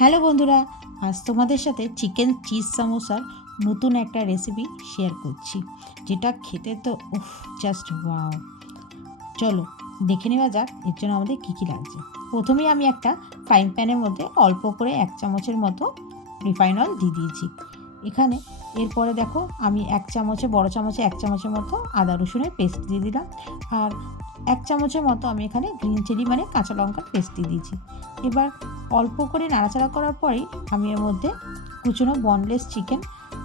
Hello বন্ধুরা, আজ তোমাদের সাথে চিকেন চিজ সামোসার নতুন একটা রেসিপি শেয়ার করছি, যেটা খেতে তো জাস্ট ওয়াও। চলো দেখে নেওয়া যাক এর জন্য আমাদের কী কী লাগছে। প্রথমেই আমি একটা ফ্রাইং প্যানের মধ্যে অল্প করে 1 চামচের মতো রিফাইন অয়েল দিয়ে দিয়েছি এখানে। এরপরে দেখো আমি 1 চামচে বড় চামচে 1 চামচের মতো আদা রসুনের পেস্ট দিয়ে দিলাম, আর 1 চামচের মতো আমি এখানে গ্রিন চিলি মানে কাঁচা লঙ্কার পেস্ট দিয়ে দিয়েছি। এবার অল্প করে নাড়াচাড়া করার পরেই আমি এর মধ্যে কুচনো বনলেস চিকেন,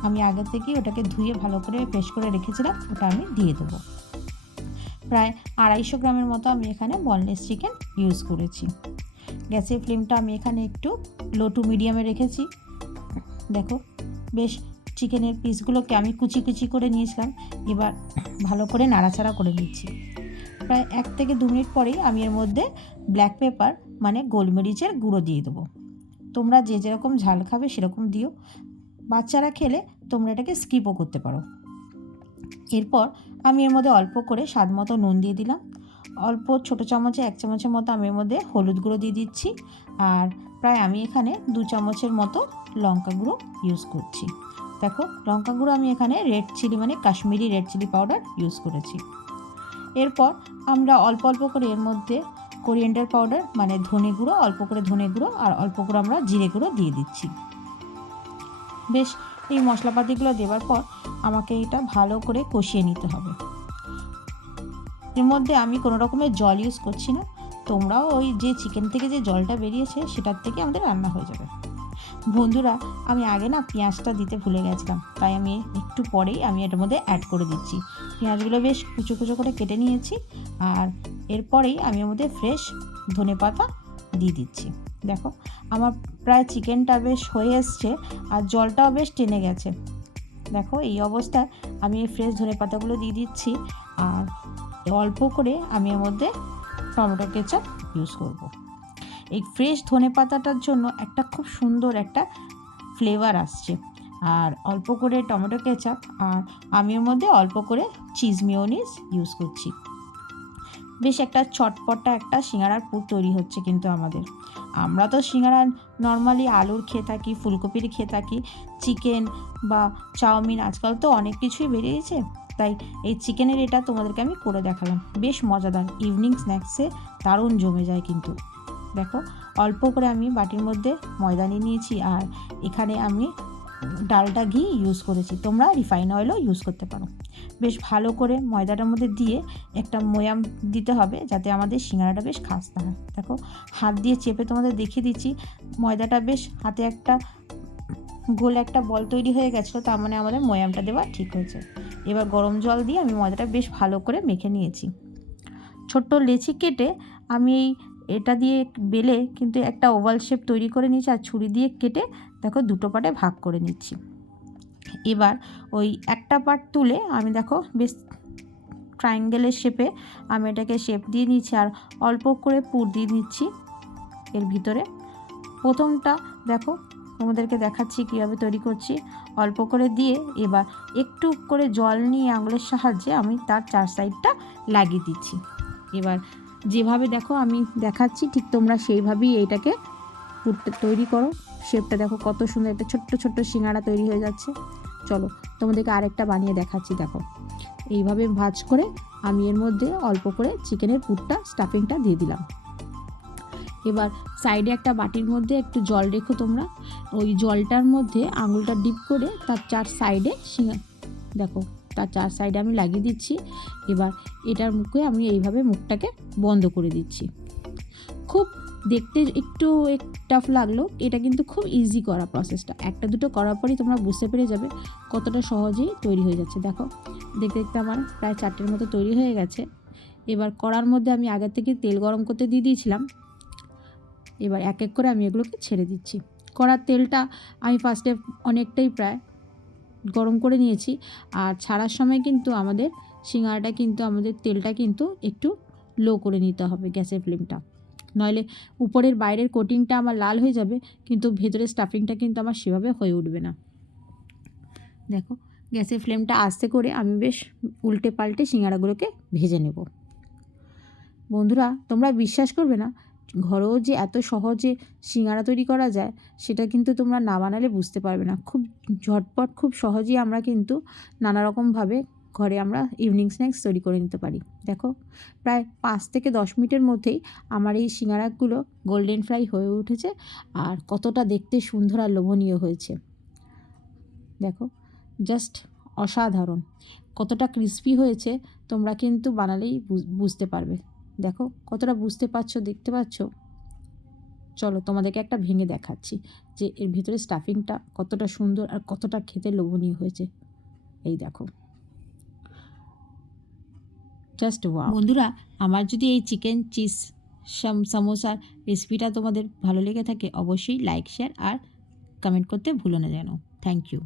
আমি আগে থেকেই ওটাকে ধুয়ে ভালো করে পেস্ট করে রেখেছিলাম, ওটা আমি দিয়ে দেবো। প্রায় 250 গ্রামের মতো আমি এখানে বনলেস চিকেন ইউজ করেছি। গ্যাসের ফ্লেমটা আমি এখানে একটু লো টু মিডিয়ামে রেখেছি। দেখো বেশ চিকেনের পিসগুলোকে আমি কুচি কুচি করে নিয়েছিলাম, এবার ভালো করে নাড়াচাড়া করে নিচ্ছি। প্রায় 1 থেকে 2 মিনিট পরেই আমি এর মধ্যে ব্ল্যাক পেপার মানে গোলমরিচের গুঁড়ো দিয়ে দেবো। তোমরা যে যেরকম ঝাল খাবে সেরকম দিও, বাচ্চারা খেলে তোমরা এটাকে স্কিপও করতে পারো। এরপর আমি এর মধ্যে অল্প করে স্বাদ মতো নুন দিয়ে দিলাম, অল্প ছোটো চামচে 1 চামচের মতো আমি এর মধ্যে হলুদ গুঁড়ো দিয়ে দিচ্ছি, আর প্রায় আমি এখানে 2 চামচের মতো লঙ্কা গুঁড়ো ইউজ করছি। দেখো লঙ্কা গুঁড়ো আমি এখানে রেড চিলি মানে Kashmiri red chilli powder use করেছি। এরপর আমরা অল্প অল্প করে এর মধ্যে কোরিয়েন্ডার পাউডার মানে ধনে গুঁড়ো, অল্প করে ধনে গুঁড়ো আর অল্প করে আমরা জিরে গুঁড়ো দিয়ে দিচ্ছি। বেশ এই মশলাপাতিগুলো দেওয়ার পর আমাকে এটা ভালো করে কষিয়ে নিতে হবে। এর মধ্যে আমি কোনো রকমের জল ইউজ করছি না, তোমরাও ওই যে চিকেন থেকে যে জলটা বেরিয়েছে সেটার থেকে আমাদের রান্না হয়ে যাবে। বন্ধুরা আমি আগে না পেঁয়াজটা দিতে ভুলে গেছিলাম, তাই আমি একটু পরেই আমি এটার মধ্যে অ্যাড করে দিচ্ছি। পেঁয়াজগুলো বেশ কুচো কুচো করে কেটে নিয়েছি, আর এরপরেই আমি এর মধ্যে ফ্রেশ ধনেপাতা দিয়ে দিচ্ছি। দেখো আমার প্রায় চিকেনটা বেশ হয়ে এসছে আর জলটাও বেশ টেনে গেছে। দেখো এই অবস্থায় আমি এই ফ্রেশ ধনেপাতাগুলো দিয়ে দিচ্ছি, আর অল্প করে আমি এর মধ্যে টমেটো কেচাপ ইউজ করব। এই ফ্রেশ ধনেপাতাটার জন্য একটা খুব সুন্দর একটা ফ্লেভার আসছে। আর অল্প করে টমেটো কেচাপ, আর আমি এর মধ্যে অল্প করে চিজ মেয়োনিজ ইউজ করছি। বেশ একটা চটপটা একটা সিঙ্গাড়ার পুর তৈরি হচ্ছে কিন্তু আমাদের। আমরা তো সিঙ্গাড়া নর্মালি আলুর খেয়ে থাকি, ফুলকপির খেয়ে থাকি, চিকেন বা চাউমিন আজকাল তো অনেক কিছুই বেরিয়েছে, তাই এই চিকেনের এটা তোমাদেরকে আমি করে দেখালাম। বেশ মজাদার, ইভিনিং স্ন্যাক্সে দারুণ জমে যায় কিন্তু। দেখো অল্প করে আমি বাটির মধ্যে ময়দা নিয়ে নিয়েছি, আর এখানে আমি ডালটা ঘি ইউজ করেছি, তোমরা রিফাইন অয়েলও ইউজ করতে পারো। বেশ ভালো করে ময়দাটার মধ্যে দিয়ে একটা ময়াম দিতে হবে, যাতে আমাদের সিঙ্গাড়াটা বেশ খাস্তা হয়। দেখো হাত দিয়ে চেপে তোমাদের দেখিয়ে দিচ্ছি, ময়দাটা বেশ হাতে একটা গোল একটা বল তৈরি হয়ে গেছিলো, তার মানে আমাদের ময়ামটা দেওয়া ঠিক হয়েছে। এবার গরম জল দিয়ে আমি ময়দাটা বেশ ভালো করে মেখে নিয়েছি। ছোট্ট লেচি কেটে আমি এটা দিয়ে বেলে কিন্তু একটা ওভাল শেপ তৈরি করে নিয়েছি, আর ছুরি দিয়ে কেটে দেখো দুটো পার্টে ভাগ করে নিচ্ছি। এবার ওই একটা পার্ট তুলে আমি দেখো বেশ ট্রায়াঙ্গেলের শেপে আমি এটাকে শেপ দিয়ে নিচ্ছি, আর অল্প করে পুর দিয়ে নিচ্ছি এর ভিতরে। প্রথমটা দেখো তোমাদেরকে দেখাচ্ছি কীভাবে তৈরি করছি। অল্প করে দিয়ে এবার একটু করে জল নিয়ে আঙুলের সাহায্যে আমি তার 4 সাইডটা লাগিয়ে দিচ্ছি। এবার যেভাবে দেখো আমি দেখাচ্ছি ঠিক তোমরা সেইভাবেই এইটাকে পুরটা তৈরি করো। শেপটা দেখো কত সুন্দর একটা ছোট্ট ছোট্ট সিঙ্গাড়া তৈরি হয়ে যাচ্ছে। চলো তোমাদেরকে আরেকটা বানিয়ে দেখাচ্ছি। দেখো এইভাবে ভাঁজ করে আমি এর মধ্যে অল্প করে চিকেনের পুরটা স্টাফিংটা দিয়ে দিলাম। এবার সাইডে একটা বাটির মধ্যে একটু জল রেখো তোমরা, ওই জলটার মধ্যে আঙুলটা ডিপ করে তার 4 সাইডে দেখো তার 4 সাইডে আমি লাগিয়ে দিচ্ছি। এবার এটার মুখে আমি এইভাবে মুখটাকে বন্ধ করে দিচ্ছি। খুব দেখতে একটু টাফ লাগলো, এটা কিন্তু খুব ইজি করা প্রসেসটা। একটা দুটো করার পরই তোমরা বুঝতে পেরে যাবে কতটা সহজেই তৈরি হয়ে যাচ্ছে। দেখো দেখতে দেখতে আমার প্রায় 4টের মতো তৈরি হয়ে গেছে। এবার কড়ার মধ্যে আমি আগে থেকে তেল গরম করতে দিয়ে দিয়েছিলাম, এবার এক এক করে আমি এগুলোকে ছেড়ে দিচ্ছি। কড়ার তেলটা আমি ফার্স্টে অনেকটাই প্রায় গরম করে নিয়েছি, আর ছাড়ার সময় কিন্তু আমাদের সিঙ্গাড়াটা কিন্তু আমাদের তেলটা কিন্তু একটু লো করে নিতে হবে গ্যাসের ফ্লেমটা, নইলে উপরের বাইরের কোটিংটা আমার লাল হয়ে যাবে কিন্তু ভেতরের স্টাফিংটা কিন্তু আমার সেভাবে হয়ে উঠবে না। দেখো গ্যাসের ফ্লেমটা আস্তে করে আমি বেশ উল্টে পাল্টে সিঙ্গাড়াগুলোকে ভেজে নেব। বন্ধুরা তোমরা বিশ্বাস করবে না, ঘরেও যে এত সহজে সিঙ্গারা তৈরি করা যায় সেটা কিন্তু তোমরা না বানালে বুঝতে পারবে না। খুব ঝটপট খুব সহজেই আমরা কিন্তু নানা রকমভাবে ঘরে আমরা ইভিনিং স্ন্যাক্স তৈরি করে নিতে পারি। দেখো প্রায় 5 থেকে 10 মিনিটের মধ্যেই আমার এই সিঙ্গারাগুলো গোল্ডেন ফ্রাই হয়ে উঠেছে আর কতটা দেখতে সুন্দর আর লোভনীয় হয়েছে। দেখো জাস্ট অসাধারণ, কতটা ক্রিস্পি হয়েছে তোমরা কিন্তু বানালেই বুঝতে পারবে। দেখো কতটা বুঝতে পারছো, দেখতে পাচ্ছ? চলো তোমাদেরকে একটা ভেঙে দেখাচ্ছি যে এর ভেতরে স্টাফিংটা কতটা সুন্দর আর কতটা খেতে লোভনীয় হয়েছে। এই দেখো, জাস্ট ওয়াও। বন্ধুরা, আমার যদি এই চিকেন চিজ সামোসার রেসিপিটা তোমাদের ভালো লেগে থাকে অবশ্যই লাইক, শেয়ার আর কমেন্ট করতে ভুলো না যেন। Thank you.